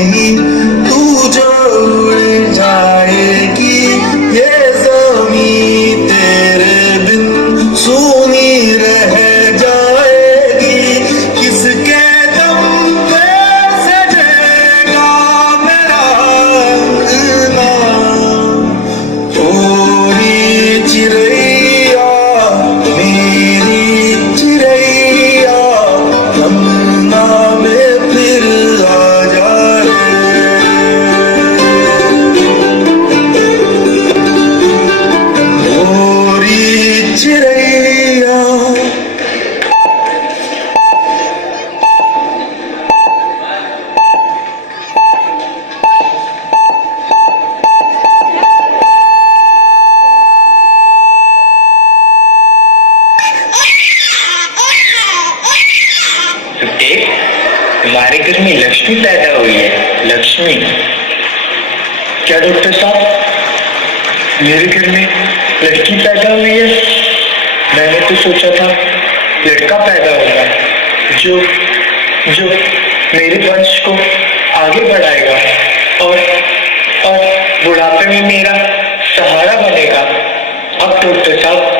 नहीं, तू जो उड़ जाएगी ये ज़मीं तेरे बिन सूनी रह जाएगी। किसके दम पे सजेगा मेरा अंगना, ओरी चिड़ैया मेरी चिड़ैया, यमुना में फिर आ जा रे, ओरी चिड़ैया। देख, तुम्हारे घर में लक्ष्मी पैदा हुई है। लक्ष्मी? क्या डॉक्टर साहब, मेरे घर में लड़की पैदा हुई है? मैंने तो सोचा था लड़का पैदा होगा जो जो मेरे वंश को आगे बढ़ाएगा और बुढ़ापे में मेरा सहारा बनेगा। अब डॉक्टर साहब